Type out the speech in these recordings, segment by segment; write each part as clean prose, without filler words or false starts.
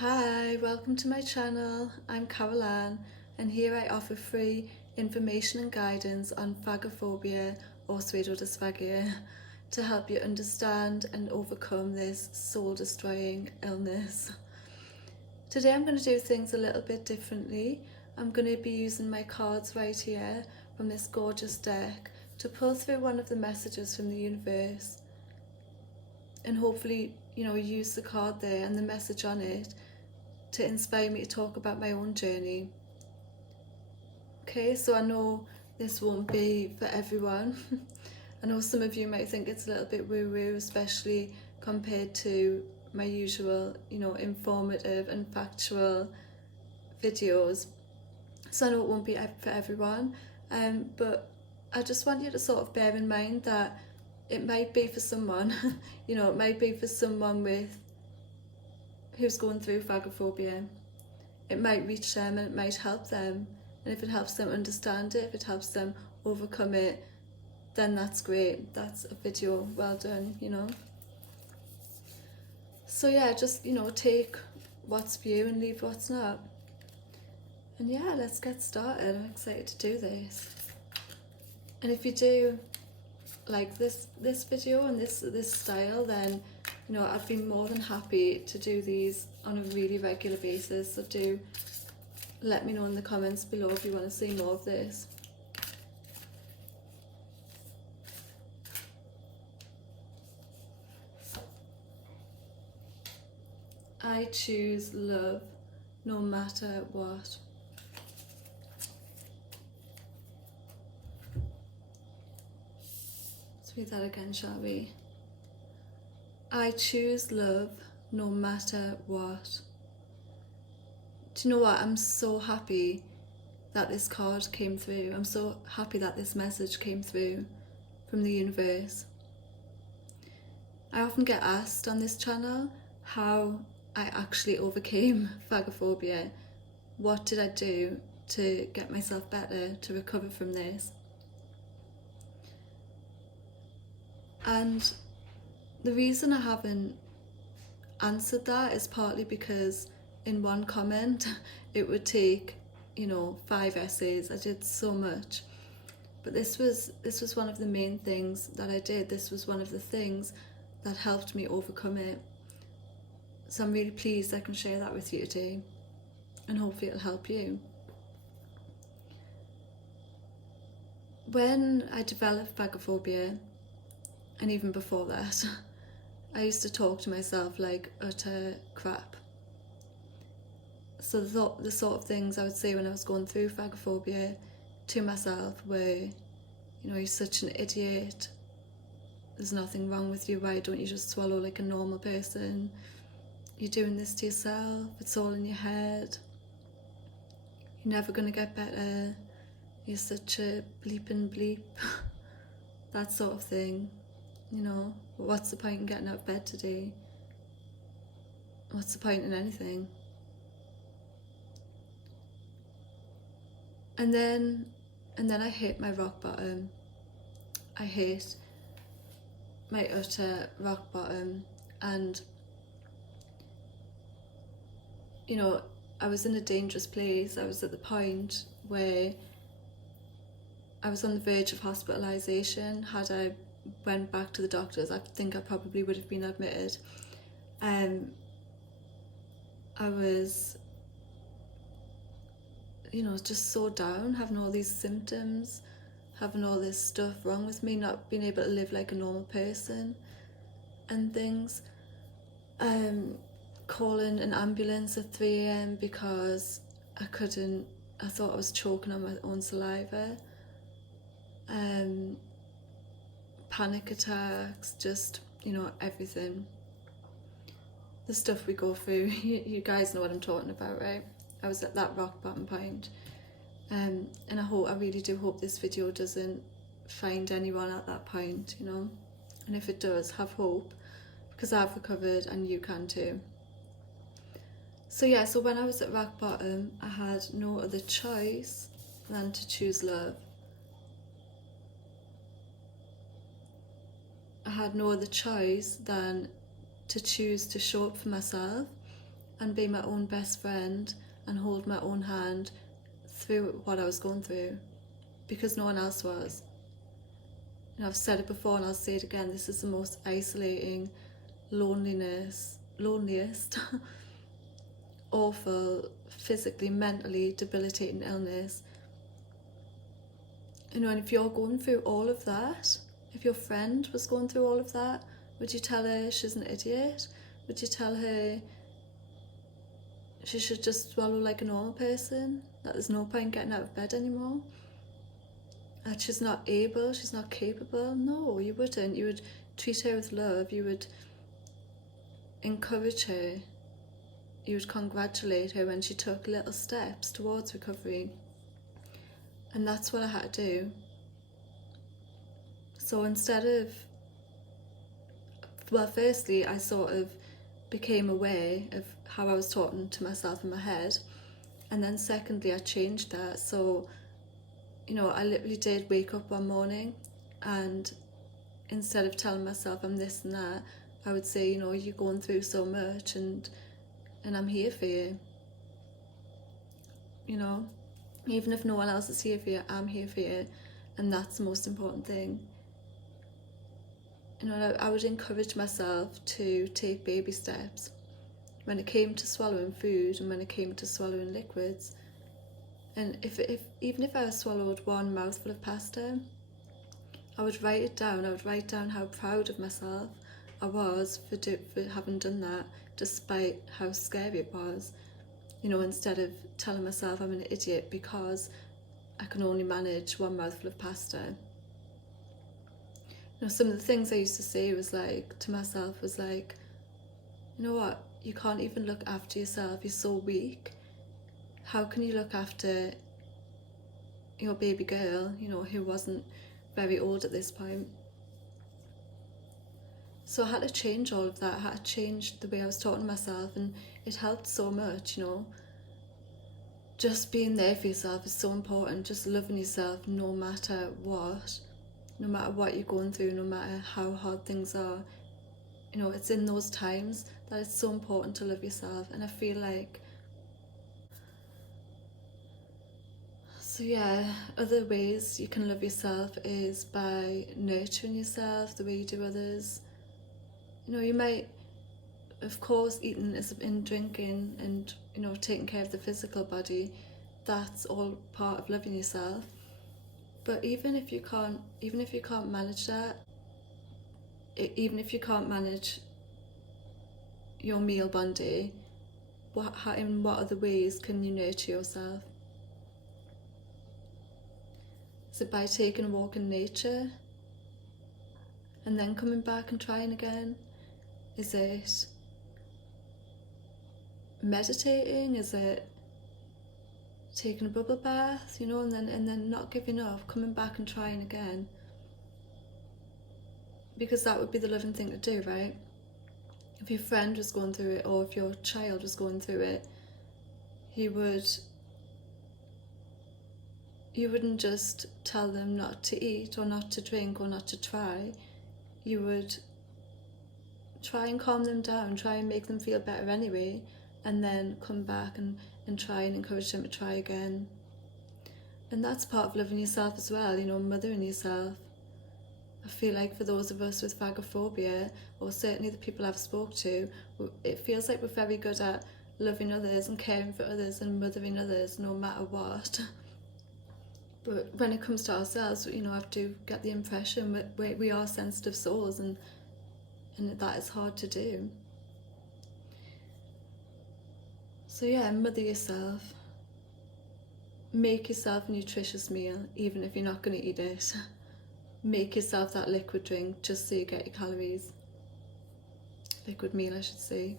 Hi, welcome to my channel. I'm Caroline and here I offer free information and guidance on phagophobia or pseudodysphagia to help you understand and overcome this soul-destroying illness. Today I'm going to do things a little bit differently. I'm going to be using my cards right here from this gorgeous deck to pull through one of the messages from the universe and hopefully use the card there and the message on it to inspire me to talk about my own journey. Okay, so I know this won't be for everyone. I know some of you might think it's a little bit woo-woo, especially compared to my usual, informative and factual videos. So I know it won't be for everyone, but I just want you to sort of bear in mind that it might be for someone, it might be for someone who's going through phagophobia. It might reach them and it might help them. And if it helps them understand it, if it helps them overcome it, then that's great. That's a video well done, So yeah, just, take what's for you and leave what's not. And yeah, let's get started. I'm excited to do this. And if you do like this video and this style, then I'd be more than happy to do these on a really regular basis. So do let me know in the comments below if you want to see more of this. I choose love no matter what. Let's read that again, shall we? I choose love no matter what. Do you know what? I'm so happy that this card came through. I'm so happy that this message came through from the universe. I often get asked on this channel how I actually overcame phagophobia. What did I do to get myself better, to recover from this? And the reason I haven't answered that is partly because in one comment it would take 5 essays. I did so much, but this was one of the main things that I did. This was one of the things that helped me overcome it. So I'm really pleased I can share that with you today, and hopefully it'll help you. When I developed phagophobia, and even before that, I used to talk to myself like utter crap. So the sort of things I would say when I was going through phagophobia to myself were, you're such an idiot, there's nothing wrong with you, why don't you just swallow like a normal person, you're doing this to yourself, it's all in your head, you're never going to get better, you're such a bleeping bleep, that sort of thing. What's the point in getting out of bed today? What's the point in anything? And then I hit my rock bottom. I hit my utter rock bottom, and I was in a dangerous place. I was at the point where I was on the verge of hospitalisation. Had I went back to the doctors, I think I probably would have been admitted. I was just so down, having all these symptoms, having all this stuff wrong with me, not being able to live like a normal person and things. Calling an ambulance at 3 AM because I thought I was choking on my own saliva. Panic attacks, just, everything. The stuff we go through, you guys know what I'm talking about, right? I was at that rock bottom point. And I really do hope this video doesn't find anyone at that point, And if it does, have hope, because I've recovered and you can too. So yeah, so when I was at rock bottom, I had no other choice than to choose love. I had no other choice than to choose to show up for myself and be my own best friend and hold my own hand through what I was going through, because no one else was. And I've said it before and I'll say it again, this is the most isolating, loneliest, awful, physically, mentally debilitating illness. You know, and if you're going through all of that, if your friend was going through all of that, would you tell her she's an idiot? Would you tell her she should just swallow like a normal person? That there's no point getting out of bed anymore? That she's not able, she's not capable? No, you wouldn't. You would treat her with love, you would encourage her, you would congratulate her when she took little steps towards recovery. And that's what I had to do. So instead of, well, firstly, I sort of became aware of how I was talking to myself in my head. And then secondly, I changed that. So, you know, I literally did wake up one morning, and instead of telling myself I'm this and that, I would say, you know, you're going through so much, and I'm here for you. You know, even if no one else is here for you, I'm here for you. And that's the most important thing. You know, I would encourage myself to take baby steps when it came to swallowing food and when it came to swallowing liquids. And even if I swallowed one mouthful of pasta, I would write it down. I would write down how proud of myself I was for having done that, despite how scary it was. You know, instead of telling myself I'm an idiot because I can only manage one mouthful of pasta. You know, some of the things I used to say was like, to myself was like, you know what, you can't even look after yourself, you're so weak. How can you look after your baby girl, you know, who wasn't very old at this point? So I had to change all of that. I had to change the way I was talking to myself, and it helped so much, you know. Just being there for yourself is so important, just loving yourself no matter what you're going through, no matter how hard things are. You know, it's in those times that it's so important to love yourself. And I feel like, so yeah, other ways you can love yourself is by nurturing yourself the way you do others. You know, you might, of course, eating and drinking and, you know, taking care of the physical body, that's all part of loving yourself. But even if you can't manage that, even if you can't manage your meal one day, in what other ways can you nurture yourself? Is it by taking a walk in nature and then coming back and trying again? Is it meditating? Is it taking a bubble bath, you know, and then not giving up, coming back and trying again? Because that would be the loving thing to do, right? If your friend was going through it, or if your child was going through it, you wouldn't just tell them not to eat or not to drink or not to try. You would try and calm them down, try and make them feel better anyway, and then come back and try and encourage them to try again. And that's part of loving yourself as well, you know, mothering yourself. I feel like for those of us with Phagaphobia, or certainly the people I've spoke to, it feels like we're very good at loving others and caring for others and mothering others no matter what. But when it comes to ourselves, you know, I have to get the impression that we are sensitive souls, and that is hard to do. So yeah, mother yourself. Make yourself a nutritious meal, even if you're not going to eat it. Make yourself that liquid drink just so you get your calories. Liquid meal, I should say.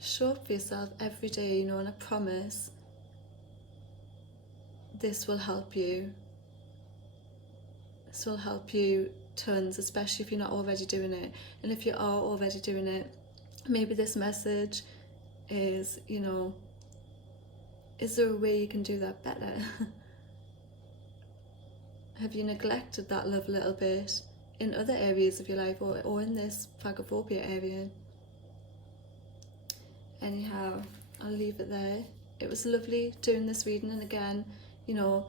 Show up for yourself every day, you know, and I promise this will help you. This will help you tons, especially if you're not already doing it. And if you are already doing it, maybe this message is, you know, is there a way you can do that better? Have you neglected that love a little bit in other areas of your life, or in this Phagaphobia area? anyhow, I'll leave it there. It was lovely doing this reading, and again, you know,